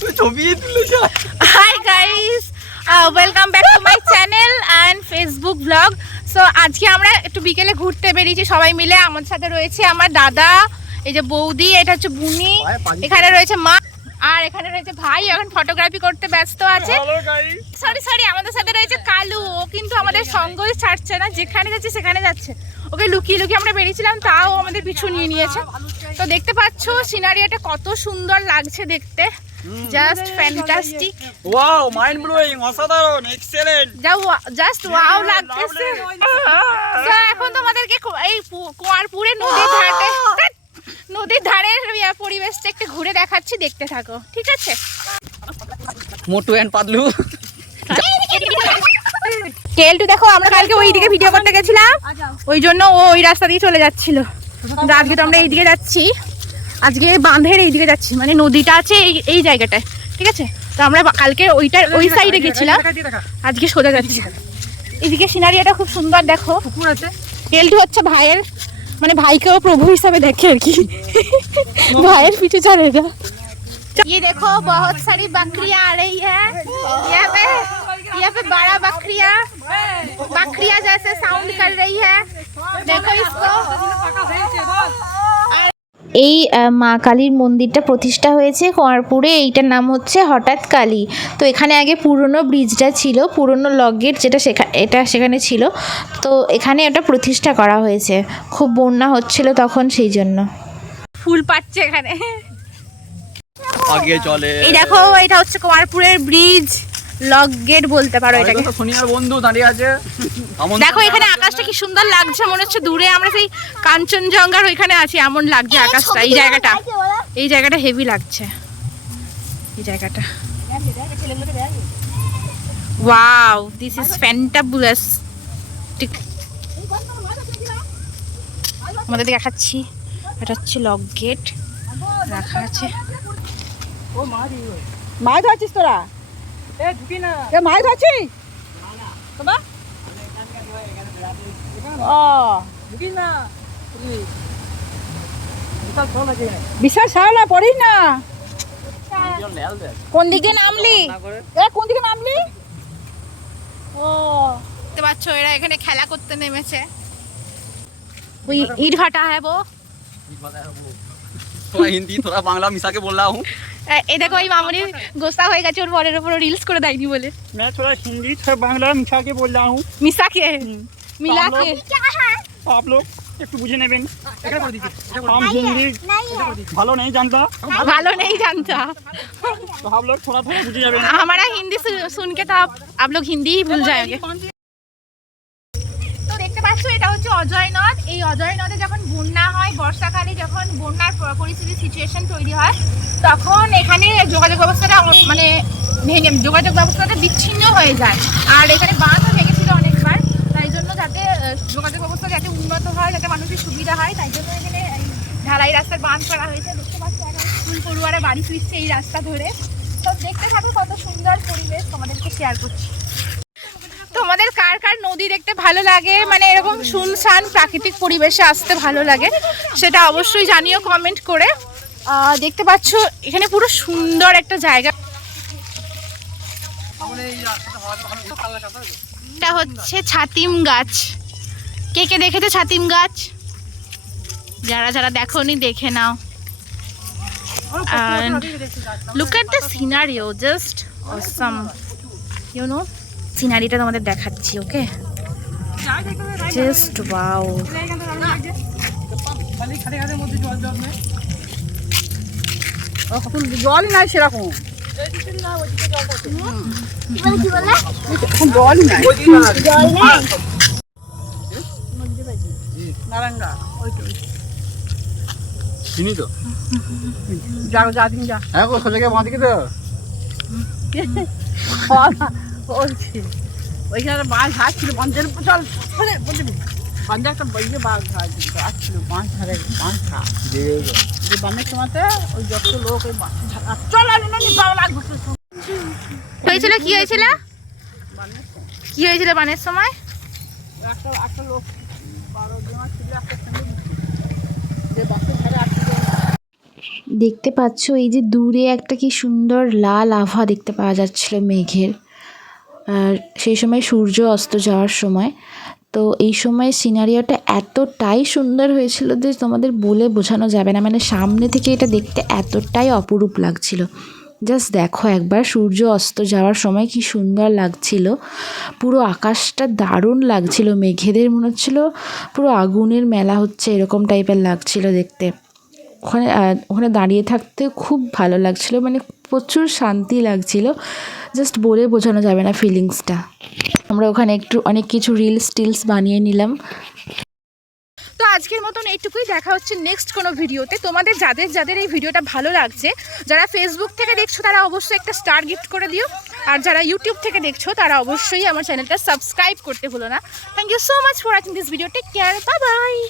তুলেছ hi guys welcome back to my channel and Facebook blog so আজকে আমরা একটু বিকেলে ঘুরতে বেরিয়েছি সবাই মিলে। আমার সাথে রয়েছে আমার দাদা এই যে বৌদি এটা হচ্ছে বুনি। এখানে রয়েছে মা আর এখানে রয়েছে ভাই এখন ফটোগ্রাফি করতে ব্যস্ত আছে। সরি সরি আমাদের সাথে রয়েছে কালু। ও কিন্তু আমাদের সঙ্গই ছাড়ছে না যেখানে যাচ্ছে সেখানে যাচ্ছে। ওকে লুকিয়ে লুকিয়ে আমরা বেরিয়েছিলাম তাও আমাদের পিছু নিয়ে নিয়েছে। তো দেখতে পাচ্ছ সিনারিয়াটা কত সুন্দর লাগছে দেখতে। Just fantastic wow mind blowing অসাধারণ এক্সেলেন্ট যা জাস্ট ওয়াও লাগতেছে। তো এখন তোমাদেরকে এই কুয়ারপুরে নদীর ধারে ধ্যাৎ, নদীর ধারের পরিবেশটা একটু ঘুরে দেখাচ্ছি দেখতে থাকো ঠিক আছে? মোটু এন্ড পাতলু। কেলটু দেখো আমরা কালকে ওই দিকে ভিডিও করতে গেছিলাম। ওই জন্য ও ওই রাস্তা দিয়ে চলে যাচ্ছিল। আজকে তো আমরা এই দিকে যাচ্ছি। আজকে বাঁধের এইদিকে যাচ্ছি মানে নদীটা আছে এই এই জায়গাটায় ঠিক আছে? তো আমরা কালকে ওইটার ওই সাইডে গেছিলাম আজকে সোজা যাচ্ছি। এদিকে সিনারিয়াটা খুব সুন্দর দেখো। পুকুর আছে। এলটু হচ্ছে ভাইয়ের মানে ভাইকেও প্রভু হিসাবে দেখে আর কি। ভাইয়ের পিঠে চলে এটা। ये देखो बहुत सारी बकरियां आ रही है। यहाँ पे यहाँ पे बड़ा बकरिया बकरिया जैसे साउंड कर रही है। देखो इसको। এই মা কালীর মন্দিরটা প্রতিষ্ঠা হয়েছে কুয়ারপুরে এইটার নাম হচ্ছে হঠাৎ কালী। তো এখানে আগে পুরনো ব্রিজটা ছিল পুরনো লগগেট যেটা সেখানে এটা সেখানে ছিল। তো এখানে ওটা প্রতিষ্ঠা করা হয়েছে। খুব বন্যা হচ্ছিল তখন সেই জন্য। ফুল পাচ্ছে এখানে। আগে চলে। এই দেখো এটা হচ্ছে কুমারপুরের ব্রিজ। লক গেট বলতে পারো এটাকে। সোনিয়ার বন্ধু দাঁড়িয়ে আছে। দেখো এখানে আকাশটা কি সুন্দর লাগছে মনে হচ্ছে দূরে আমরা সেই কাঞ্চনজঙ্ঘার ওইখানে আছি এমন লাগছে আকাশটা। এই জায়গাটা এই জায়গাটা হেভি লাগছে। এই জায়গাটা। ওয়াও দিস ইজ ফ্যান্টাবুলাস ঠিক। আমাদের দেখাচ্ছি। এটা হচ্ছে লক গেট রাখা আছে। মাছ ধরছিস তোরা? এ ঢুকি না। এ মাছ ধরছিস তোমরা ও না। বিশাল পড়িস না। কোন দিকে নামলি? এ কোন দিকে নামলি? ও। দেখতে পাচ্ছ এরা এখানে খেলা করতে নেমেছে। ওই ইট ভাটা হ্যাঁ वो थोड़ा हिंदी थोड़ा बांग्ला मिसा के बोल रहा हूँ এই দেখো এই মামনি গোসা হয়ে গেছে ওর বরের উপর রিলস করে দেয়নি বলে मैं थोड़ा हिंदी थोड़ा बांग्ला मिशा के बोल रहा हूँ মিশাকে মিলা কে आप लोग একটু বুঝে নেবেন हम हिंदी ভালো नहीं जानता ভালো নেই জানতা तो आप लोग थोड़ा थोड़ा बुझे যাবেন हमारा हिंदी सु- सुन के तो आप आप लोग हिंदी ही भूल जाएंगे তো দেখতে পাচ্ছ এটা হচ্ছে অজয় নদ এই অজয় নদে যখন বন্যা হয়, বর্ষাকালে যখন বন্যার পরিস্থিতি সিচুয়েশন তৈরি হয়, তখন এখানে যোগাযোগ ব্যবস্থাটা মানে ভেঙে, যোগাযোগ ব্যবস্থাটা বিচ্ছিন্ন হয়ে যায়। আর এখানে বাঁধও ভেঙেছিল অনেকবার। তাই জন্য যাতে যোগাযোগ ব্যবস্থা যাতে উন্নত হয়, যাতে মানুষের সুবিধা হয়, তাই জন্য এখানে ঢালাই রাস্তার বাঁধ করা হয়েছে। দেখতে পাচ্ছ এখন স্কুল পড়ুয়ারা বাড়ি ফিরছে এই রাস্তা ধরে। তো দেখতে থাকো কত সুন্দর পরিবেশ তোমাদেরকে শেয়ার করছি। কার কার নদী দেখতে ভালো লাগে মানে এরকম শুনশান প্রাকৃতিক পরিবেশে আসতে ভালো লাগে, সেটা অবশ্যই জানিও কমেন্ট করে। দেখতে পাচ্ছ, এখানে পুরো সুন্দর একটা জায়গা। এটা হচ্ছে ছাতিম গাছ। কে কে দেখেছ ছাতিম গাছ? যারা যারা দেখোনি, দেখে নাও। And look at the scenario, just awesome সিনারিটা তোমাদের দেখাচ্ছি ওকে জাস্ট ওয়াও জল নাই সেরকম। জল নাই। চিনি তো? যা যা দিন যা। হ্যাঁ গো সোজা গিয়ে বাঁ দিকে তো। বলছি। ওইখানে মাছ ঘাট ছিল বন্ধের বলছি বন্ধে একটা বইয়ে বাঘ ধারে যে বানের সময়তে ওই যত লোক ওই ধারে চল আনি না নি পাওয়া লাগবে হয়েছিল কি হয়েছিল? কি হয়েছিল বানের সময়? একটা একটা লোক বারো জন ছিল একটা যে ধারে দেখতে পাচ্ছ এই যে দূরে একটা কি সুন্দর লাল আভা দেখতে পাওয়া যাচ্ছিল মেঘের। আর সেই সময় সূর্য অস্ত যাওয়ার সময়। তো এই সময় সিনারিওটা এতটাই সুন্দর হয়েছিল যে তোমাদের বলে বোঝানো যাবে না। মানে সামনে থেকে এটা দেখতে এতটাই অপরূপ লাগছিল। জাস্ট দেখো একবার সূর্য অস্ত যাওয়ার সময় কি সুন্দর লাগছিল। পুরো আকাশটা দারুণ লাগছিল। মেঘেদের মনে হচ্ছিল পুরো আগুনের মেলা হচ্ছে এরকম টাইপের লাগছিল দেখতে। ওখানে ওখানে দাঁড়িয়ে থাকতে খুব ভালো লাগছিল। মানে প্রচুর শান্তি লাগছিল। জাস্ট বলে বোঝানো যাবে না ফিলিংসটা আমরা ওখানে একটু অনেক কিছু রিলস টিলস বানিয়ে নিলাম। তো আজকের মতন এইটুকুই। দেখা হচ্ছে নেক্সট কোনো ভিডিওতে তোমাদের যাদের যাদের এই ভিডিওটা ভালো লাগছে, যারা ফেসবুক থেকে দেখছ, তারা অবশ্যই একটা স্টার গিফট করে দিও। আর যারা ইউটিউব থেকে দেখছ, তারা অবশ্যই আমার চ্যানেলটা সাবস্ক্রাইব করতে ভুলো না। Thank you so much for watching this video take care bye bye